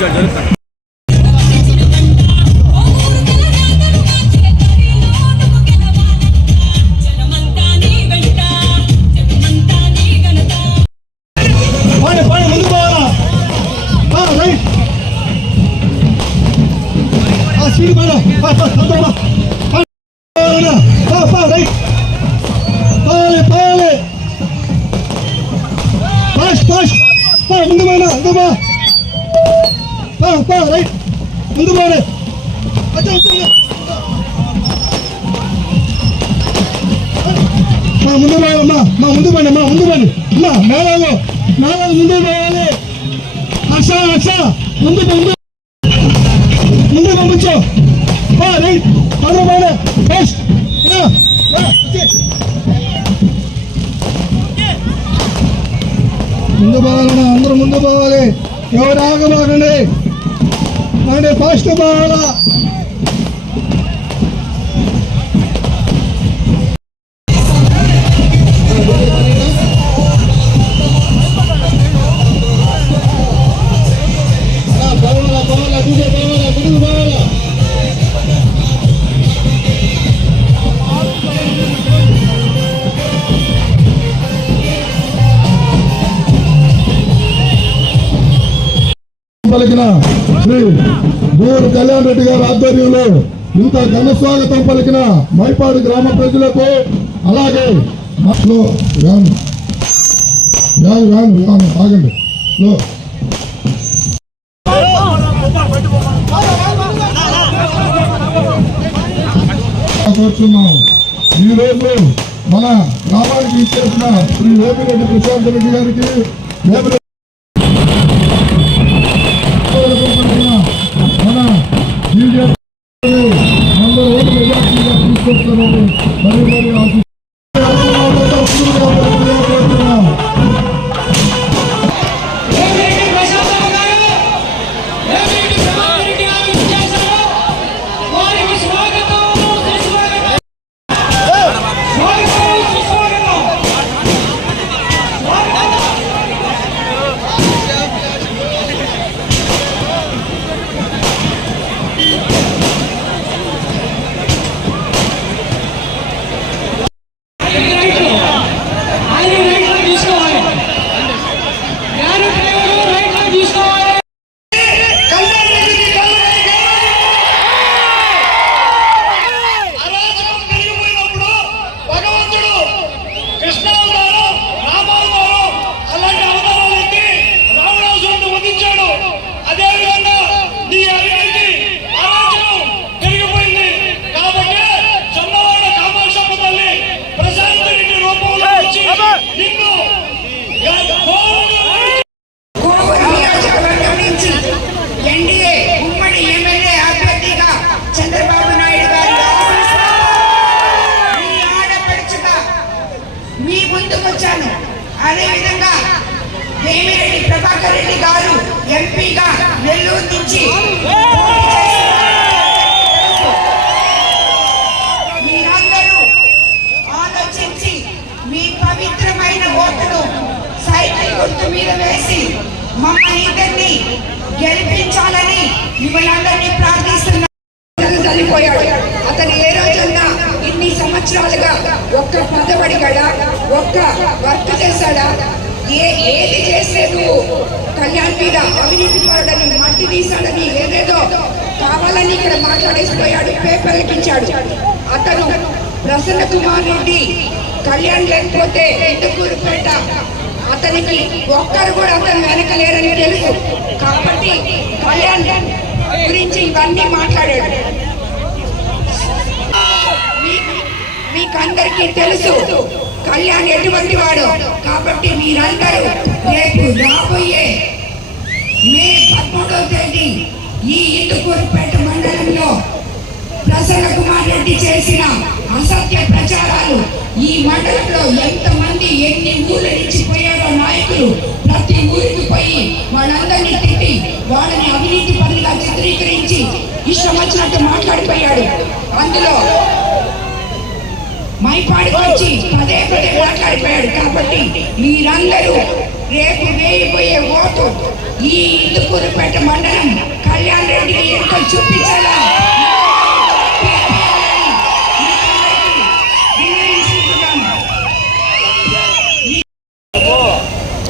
నిర్వహించడం జరుగుతుంది. ముందు పోవాలి. హర్ష ముందు పంపించు. ముందు పోవాలన్నా అందరూ ముందు పోవాలి. ఎవరు ఆగబాకండి, అంటే ఫాస్ట్ పోవాలా. పలికిన శ్రీ గూరు కళ్యాణ్ రెడ్డి గారి ఆధ్వర్యంలో ఇంత ఘన స్వాగతం పలికిన మైపాడు గ్రామ ప్రజలకు, అలాగే ఆగండి కోరుతున్నాం. ఈ రోజు మన గ్రామానికి ఇచ్చేసిన శ్రీ వేమిరెడ్డి ప్రశాంత్ రెడ్డి గారికి అదేవిధంగా వేమిరెడ్డి ప్రభాకర్ రెడ్డి గారు ఎంపీగా నెల్లూరు నుంచి మీరందరూ ఆలోచించి మీ పవిత్రమైన ఓటును సైకిల్ గుర్తు మీద వేసి మమ్మల్ని ఇద్దరిని గెలిపించాలని మిమ్మల్ని అందరినీ ప్రార్థిస్తున్నారు. చనిపోయాడు. అతను ఏ రోజున్నా ఇన్ని సంవత్సరాలుగా ఒక్క పదవడిగాడా, ఒక్క వర్క్ చేశాడా? ఏది చేస్తే నువ్వు కళ్యాణ్ మీద అవినీతి పరుడని మట్టి తీశాడని ఏదేదో కావాలని ఇక్కడ మాట్లాడేసిపోయాడు, పేపర్ ఎక్కించాడు. అతను ప్రసన్న కుమార్ రెడ్డి కళ్యాణ్ లేకపోతే ఇందుకూరుపేట అతనికి ఒక్కరు కూడా అతను వెనకలేరని తెలుసు. కాబట్టి కళ్యాణ్ గురించి ఇవన్నీ మాట్లాడాడు. మీకందరికీ తెలుసు కళ్యాణ్ ఎటువంటి వాడు. కాబట్టి మీరందరూ రేపు రాబోయే మే 13వ తేదీ ఈ ఇందుకూరుపేట మండలంలో ప్రసన్న కుమార్ రెడ్డి చేసిన అసత్య ప్రచారాలు, ఈ మండలంలో ఎంతమంది ఎన్ని ఊళ్ళ నుంచి పోయారో నాయకులు ప్రతి ఊరికి పోయి వాళ్ళందరినీ తిట్టి వాళ్ళని అవినీతి పనులుగా చిత్రీకరించి ఇష్టం వచ్చినట్టు మాట్లాడిపోయాడు. అందులో మైపాడికి వచ్చి పదే పదే మాట్లాడిపోయాడు. కాబట్టి మీరందరూ రేపు వేయబోయే ఓటు ఈ ఇందుకూరుపేట మండలం చూపించాలా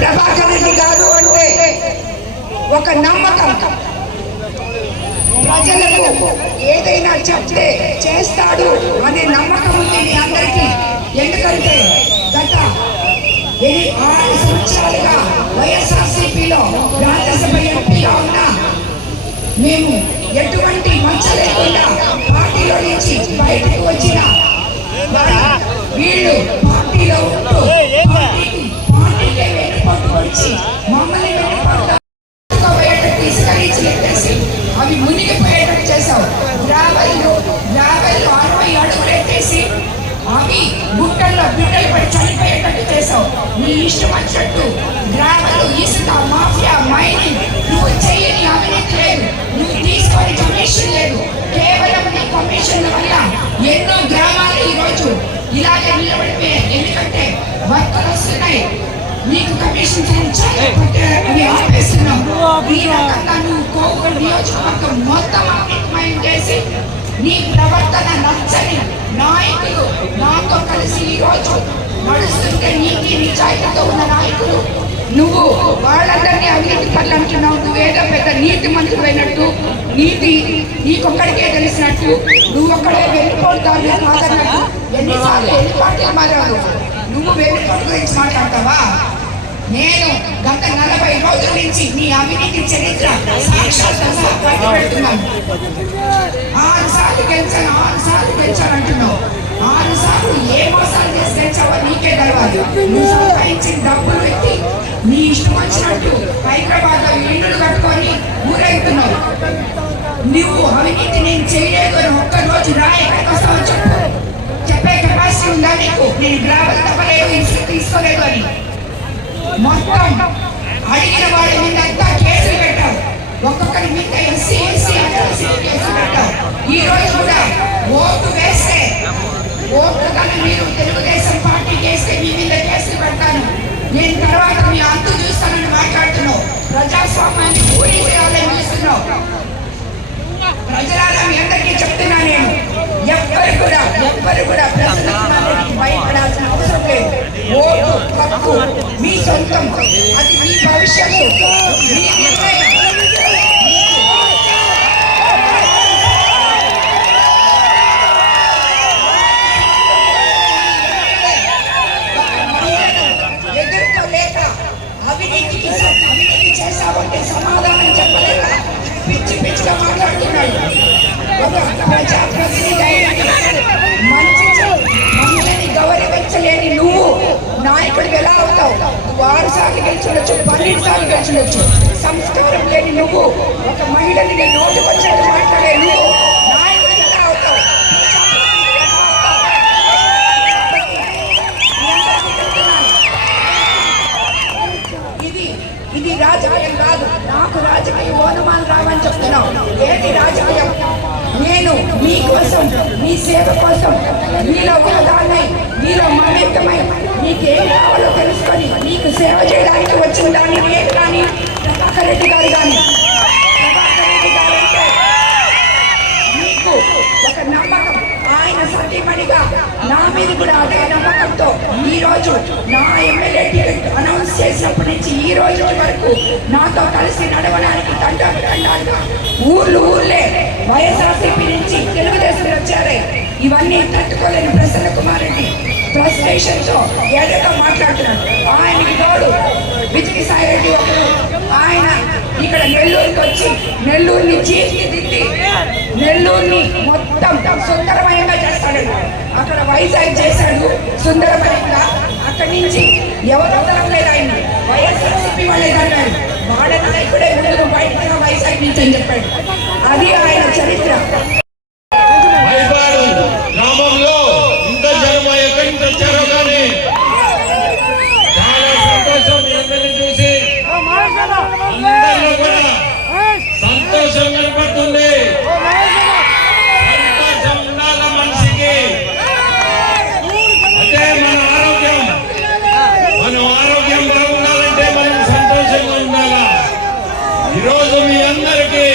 ప్రభాకర్ రెడ్డి గారు అంటే ఒక నమ్మకం. ప్రజలకు ఏదైనా చెప్తే చేస్తాడు అనే నమ్మకం ఉంది మీ అందరికీ. ఎందుకంటే గత 6 సంవత్సరాలుగా వైఎస్ఆర్సీపీలో రాజ్యసభ ఎంపీగా ఉన్నా మేము ఎటువంటి మచ్చ లేకుండా పార్టీలో నుంచి బయటకు వచ్చిన వీళ్ళు పార్టీలో ఉంటూ పార్టీకే వెనుపట్టు వచ్చి మమ్మల్ని వెనుపట్టు తీసుకెళ్ళి చెప్పేసి అవి మునిగిపోయేటట్టు చేశావు. గ్రావెల్ 60 అడుగులు ఎత్తేసి అవి గుట్టల్లో బిడ్డలు పడి చనిపోయేటట్టు చేశావు. నీ ఇష్టం వచ్చినట్టు గ్రావెల్, ఇసుక మాఫియా, మైనింగ్ నువ్వు చేయని అవినీతి లేదు, నువ్వు తీసుకొని కమిషన్ లేదు. కేవలం నీ కమిషన్ల వల్ల ఎన్నో గ్రామాలు ఈరోజు ఇలాగే నిలబడిపోయాయి. ఎందుకంటే వర్తలు వస్తున్నాయి, నీకు కమిషన్ అవి ఆపేస్తున్నావు. ఈ రకంగా నువ్వు కోవూరు నియోజకవర్గం మొత్తం అవినీతిమయం చేసి నీ ప్రవర్తన నచ్చని నాయకులు నాతో కలిసి ఈరోజు నడుస్తుంటే నీతి నిజాయితీతో ఉన్న నాయకులు నువ్వు వాళ్ళందరినీ అవినీతి పనులు అంటున్నావు. నువ్వేదో పెద్ద నీతి మంత్రులు అయినట్టు, నీతి నీకొక్కడికే తెలిసినట్టు, నువ్వు ఒక్కడే వెళ్ళిపోతావు కాదన్నట్టు ఎన్ని పార్టీలు మారాడు. నువ్వు వెళ్ళిపోటు గురించి మాట్లాడతావా? నేను గత 40 రోజుల నుంచి నీ అవినీతి చరిత్ర సాక్షాత్తుగా బయటపెడుతున్నాను. 6 సార్లు గెలిచాను అంటున్నావు. 6 సార్లు ఏ మోసాలు చేసి గెలిచావో నీకే తెలవాలి. నువ్వు సంపాదించిన డబ్బులు పెట్టి నీ ఇష్టం వచ్చినట్టు హైదరాబాద్ లో ఇల్లు కట్టుకొని ఊరెళ్తున్నావు. నువ్వు అవినీతి నేను చేయలేదు అని ఒక్కరోజు రాయకొస్తావు చెప్పు. చెప్పే కెపాసిటీ ఉందా నీకు? నేను గ్రావెల్ తప్పలేదు, ఇసుక తీసుకోలేదు అని మొత్తం అడిగిన వాళ్ళ మీద అంతా కేసులు పెట్టావు. ఒక్కొక్కరి మీద ఎస్సీ కేసులు పెట్టావు. ఈ రోజు కూడా ఓటు వేస్తే ఓటు కానీ మీరు తెలుగుదేశం పార్టీ చేస్తే మీ మీద కేసులు పెడతాను, నేను తర్వాత మీ అంతు చూస్తానని మాట్లాడుతున్నావు. ప్రజాస్వామ్యాన్ని పూర్తి చేయాలని చూస్తున్నావు. ప్రజలారా మీ అందరికీ చెప్తున్నా, నేను ఎవ్వరు కూడా ప్రజలకు భయపడాల్సిన అవసరం లేదు. ఓటు హక్కు మీ సొంతం, అది మీ భవిష్యత్తు, మీ నిర్ణయం. ఎదుర్కోలేక అవినీతి చేశావంటే సమాధానం చెప్పలేక పిచ్చిగా మాట్లాడుతున్నాడు. ఒక ప్రజాప్రతినిధి మమ్మల్ని గౌరవించలేని నువ్వు నాయకుడికి ఎలా అవుతావు? 6 సార్లు గెలిచుండొచ్చు, 12 సార్లు గెలిచుండొచ్చు. సంస్కారం లేని నువ్వు, ఒక మహిళని నేను నోటికి వచ్చినట్టు మాట్లాడే నువ్వు నాయకుడికి ఎలా అవుతావు? ఇది రాజకీయం కాదు. నాకు రాజకీయ ఓనమాలు రావని చెప్తున్నావు. ఏంటి రాజకీయం? నేను మీకోసం, మీ సేవ కోసం, మీలో ఒకదాన్నై, మీలో మమేకమై, నీకేం కావాలో తెలుసుకొని నీకు సేవ చేయడానికి వచ్చిన దాన్ని నేను కానీ ప్రభాకర్ రెడ్డి గారు కానీ. ప్రభాకర్ రెడ్డి గారు అంటే మీకు ఒక నమ్మకం. ఆయన సతీమణిగా నా మీద కూడా అదే నమ్మకంతో ఈరోజు నా ఎమ్మెల్యే టికెట్ అనౌన్స్ చేసినప్పటి నుంచి ఈ రోజు వరకు నాతో కలిసి నడవడానికి తండాలుగా ఊర్లే వైఎస్ఆర్సీపీ నుంచి తెలుగుదేశం వచ్చారే. ఇవన్నీ తట్టుకోలేని ప్రసన్న కుమార్ రెడ్డి ఫ్రస్ట్రేషన్ తో ఏదైనా మాట్లాడుతున్నాడు. ఆయనకి తోడు విజయ్ సాయి రెడ్డి ఒకరు. ఆయన ఇక్కడ నెల్లూరుకి వచ్చి నెల్లూరుని చీల్చిదిద్ది నెల్లూరుని మొత్తం సుందరమయంగా చేస్తాడు. అక్కడ వైజాగ్ చేశాడు సుందరమయంగా. అక్కడి నుంచి ఎవరు వదలం లేదు ఆయన. వైఎస్ఆర్సీపీ వాళ్ళే అన్నాడు, వాళ్ళ నాయకుడే ముందుకు బయటగా వైజాగ్ నుంచి అని చెప్పాడు. అది ఆయన చరిత్ర. సంతోషం కనపడుతుంది. సంతోషం ఉండాల మనిషికి. అంటే మన ఆరోగ్యం బాగుండాలంటే మనం సంతోషంగా ఉండాలా. ఈరోజు మీ అందరికీ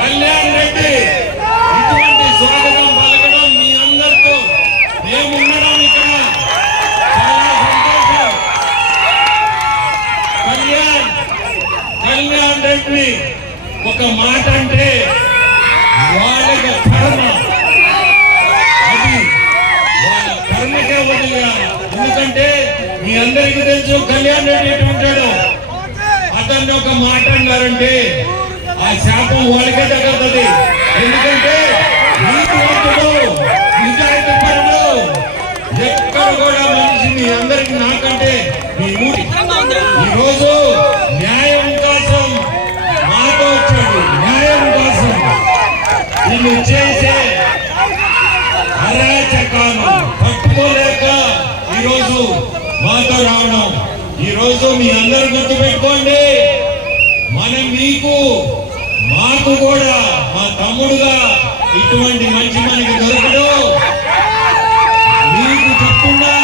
కళ్యాణ మాట అంటే వాళ్ళకి కర్మ, అది వాళ్ళ కర్మకే వదిలేయాలి. ఎందుకంటే మీ అందరికీ తెలుసు కళ్యాణ్ రెడ్డి ఎటు ఉంటాడు. అతన్ని ఒక మాట అన్నారంటే ఆ శాపం వాళ్ళకే తగ్గుతుంది. ఎందుకంటే నీతివంతుడు, నిజాయితీ పరుడు, ఎక్కడ కూడా మనిషి మీ అందరికి నాకంటే మీ ఊరి ఈరోజు న్యాయం కోసం మాతో వచ్చాడు. న్యాయం కోసం వీళ్ళు చేసే అరాచకాలు పట్టుకోలేక ఈరోజు మాతో రావడం. ఈరోజు మీ అందరూ గుర్తుపెట్టుకోండి, మనం మీకు మాకు కూడా మా తమ్ముడుగా ఇటువంటి మంచి మనకి దొరకడు. మీకు చెప్తున్నా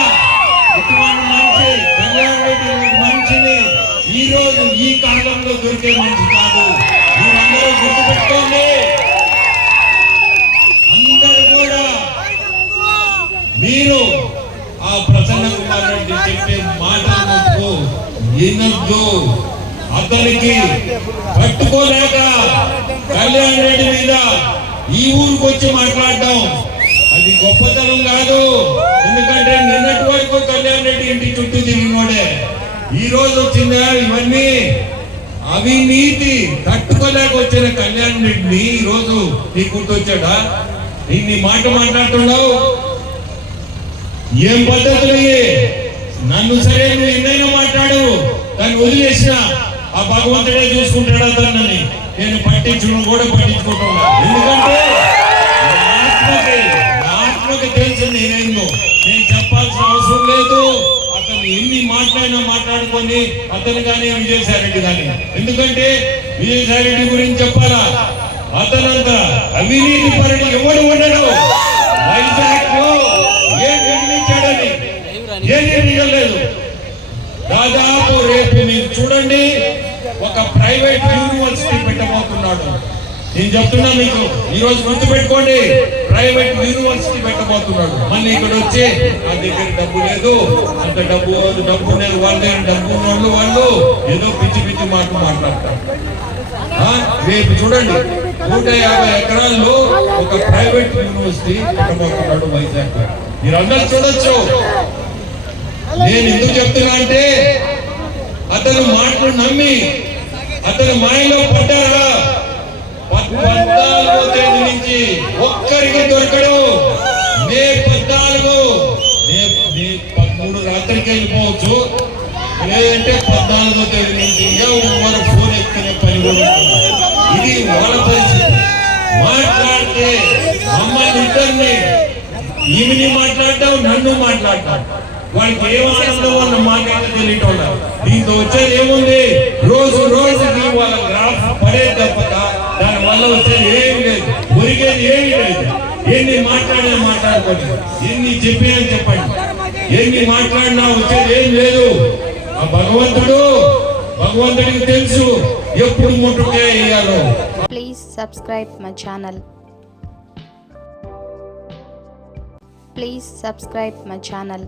ఇటువంటి మంచి కళ్యాణ్ రెడ్డి మంచిని ఈ రోజు ఈ కాలంలో దొరికే మంచి కాదు. మీరందరూ గుర్తుపెట్టుకోండి. అందరూ కూడా మీరు ఆ ప్రసన్న కుమార్ రెడ్డి చెప్పే మాటలకు వినొద్దు. అతనికి పట్టుకోలేక కళ్యాణ్ రెడ్డి మీద ఈ ఊరికి వచ్చి మాట్లాడడం అది గొప్పతనం కాదు. ఎందుకంటే నిన్నటి వరకు కళ్యాణ్ రెడ్డి ఇంటి చుట్టూ తిరిగినోడే. ఈ రోజు వచ్చిందా ఇవన్నీ అవినీతి తట్టుకోలేక వచ్చిన కళ్యాణ్ రెడ్డిని ఈ రోజు నీ గుర్తొచ్చాడా? ఇన్ని మాట మాట్లాడుతున్నావు, ఏం పద్ధతులు? నన్ను సరే నువ్వు ఎన్నైనా మాట్లాడు, కానీ వదిలేసిన ఆ భగవంతుడే చూసుకుంటాడు అతన్ని. నేను పట్టించడం కూడా పట్టించుకుంటున్నా. ఎందుకంటే ఆత్మకి తెలుసు నేనేందో. నేను చెప్పాల్సిన అవసరం లేదు. అతను ఎన్ని మాట్లాడినా మాట్లాడుకొని అతను కానీ విజయసాయి రెడ్డి కానీ. ఎందుకంటే విజయసాయి రెడ్డి గురించి చెప్పాలా? అతనంత అవినీతి పరుడు ఎవడు ఉండడు. వైజాగ్ లో ఏం నిర్మించాడని ఏం నిర్మించలేదు. దాదాపు రేపు మీరు చూడండి, ఒక ప్రైవేట్ యూనివర్సిటీ పెట్టబోతున్నాడు. నేను చెప్తున్నా మీకు, ఈ రోజు గుర్తుపెట్టుకోండి, ప్రైవేట్ యూనివర్సిటీ పెట్టబోతున్నాడు. మళ్ళీ ఇక్కడ వచ్చి నా దగ్గర డబ్బు లేదు, అంత డబ్బు లేదు, వాళ్ళే డబ్బు ఉన్నోళ్ళు వాళ్ళు ఏదో పిచ్చి పిచ్చి మాట్లాడతారు. రేపు చూడండి, 150 ఎకరాల్లో ఒక ప్రైవేట్ యూనివర్సిటీ పెట్టబోతున్నాడు వైజాగ్. మీరు అందరూ చూడొచ్చు. నేను ఎందుకు చెప్తున్నా అంటే అతను మాటలు నమ్మి అతను మాయలో పడ్డారా? 14వ తేదీ నుంచి ఒక్కరికి దొరకడు. మే 14, మే 13 రాత్రికి వెళ్ళిపోవచ్చు. లేదంటే 14వ తేదీ నుంచి ఎవరు ఫోన్ ఎత్తుకునే పని కూడా. ఇది వాళ్ళ పరిస్థితి. మాట్లాడితే మమ్మల్ని ఇద్దరిని, ఈమెని మాట్లాడటం, నన్ను మాట్లాడటం, వాళ్ళకి ఏం ఆనందం వాళ్ళ మాట్లాడితే తెలియటం. దీంతో వచ్చేది ఏముంది? రోజు రోజుకి వాళ్ళ గ్రాఫ్ పడే తప్పక దాని వల్ల వచ్చేది ఏమి లేదు, ఒరిగేది ఏమి లేదు. ఎన్ని మాట్లాడినా మాట్లాడుకోండి, ఎన్ని చెప్పినా చెప్పండి, ఎన్ని మాట్లాడినా వచ్చేది ఏం లేదు. ఆ భగవంతుడికి తెలుసు ఎప్పుడు ముట్టుకే వేయాలో. Please subscribe my channel. Please subscribe my channel.